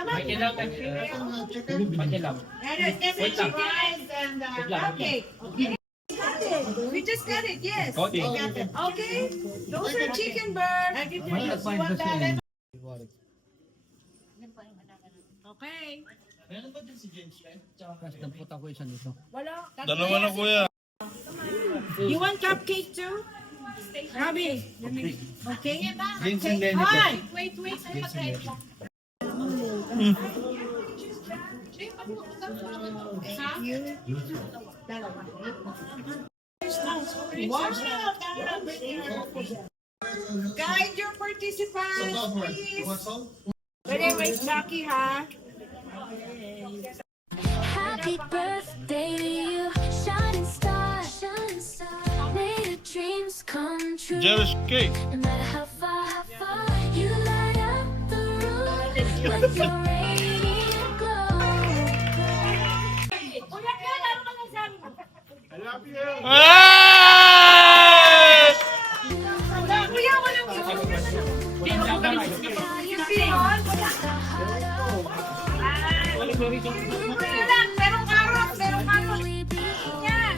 Makilaw ka. Makilaw. Wait lang. Okay. We just got it, yes. Okay. Okay. Those are chicken birds. Okay. Dalawa na kuya. You want cupcake too? Robbie, let me. Okay. Vincent din. Hi. Wait. Guide your participants, please. Ready, wait, Jackie, ha? Happy birthday to you, shining star. May your dreams come true. Jealous cake. No matter how far you light up the room with your radiant glow. Ay! Kuya, walang merong karot. We be Yan.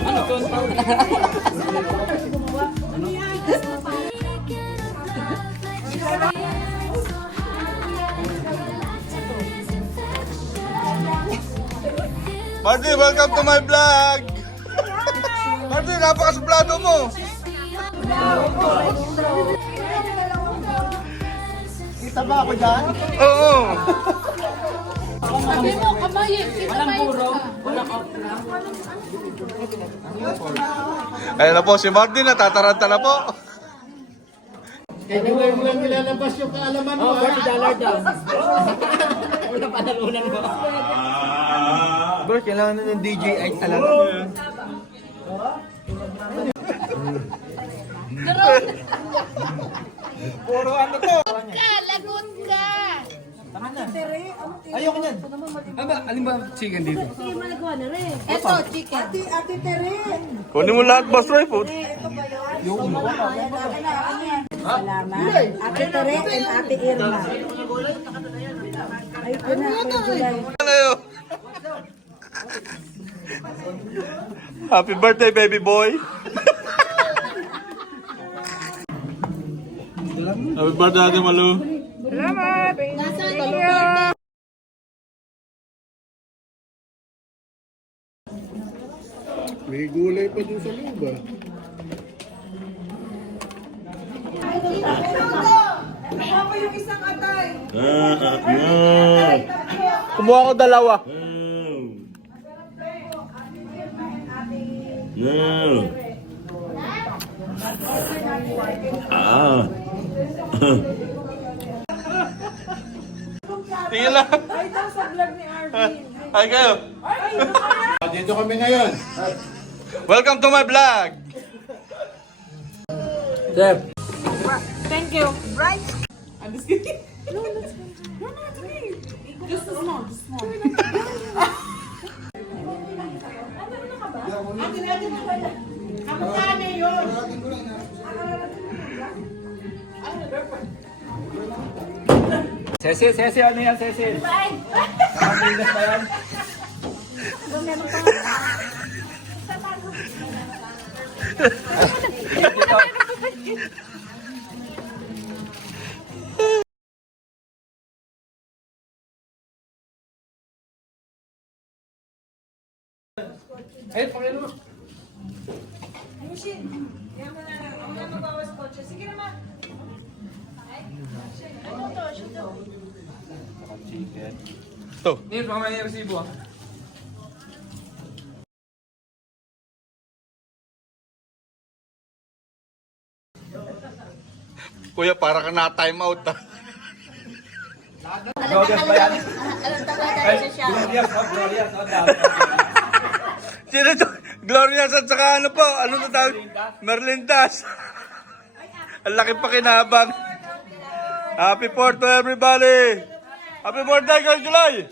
Ano to? Marty, welcome to my vlog! Marty, napakasuplado mo! Kita ba ako dyan? Oo! Sabi mo, kamay eh. Kita Walang ba puro. Walang okra. Ayun na po, si Marty natataranta na po. Anyway, mo lang nilalabas yung kaalaman mo. $40 daw. Wala panalunan mo. Boss, kailangan na ng DJI talaga. Puro ano to? lagot ka? Ayoko niyan. Alin ba chicken dito? Ito, chicken. Ate Tere. Kunin mo lahat, boss Roy po. Salamat. Ate Tere and Ate Irma. Ay, ko na. Ano yun? Happy birthday, baby boy! Happy birthday, Ate Malu! Salamat. May gulay pa dun sa loob ah. Ako yung isang atay. Kumuha ko dalawa. Tingin lang. Ay, daw sa vlog ni Arvin. Hi kayo. Dito kami ngayon. Welcome to my vlog. Chef. Thank you. Right? I'm just kidding. No, that's fine. No, it's okay. Just a small, just small. Atin na pala. Kamukha yun. Cecil, ano yan, Cecil? Nakamigas ba yan? Eh, pakilo mo. Ayusin. Yan mo na lang. Ang mga mabawas kotse. Sige naman. Ano to? Shoot to. Chicken. Ito. Nils, baka may resibo ah. Kuya, para ka na time out ah. Glorious ba yan? Glorious, Glorious. Sino to? Glorious at saka ano po? Ano to tawag? Merlindas. Ang laki pa kinabang. Happy 4th to everybody! Happy birthday, Girl July!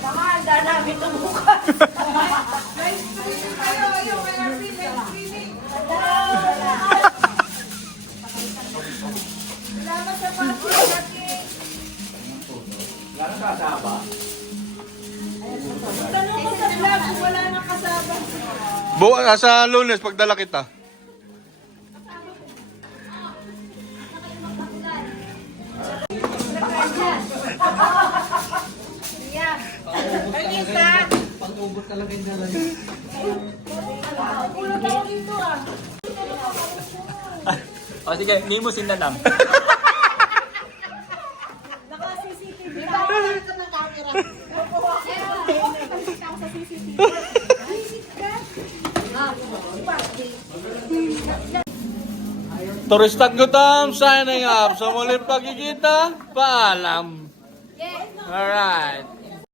Handa namin ito bukas. Nice to meet you. Ayaw, kay Arvin. Nice to meet you. Sa Lunes, pagdala kita. O sige, limusin na lang. Turistat Gutam, signing up. Sa muling pagkikita, paalam. Alright.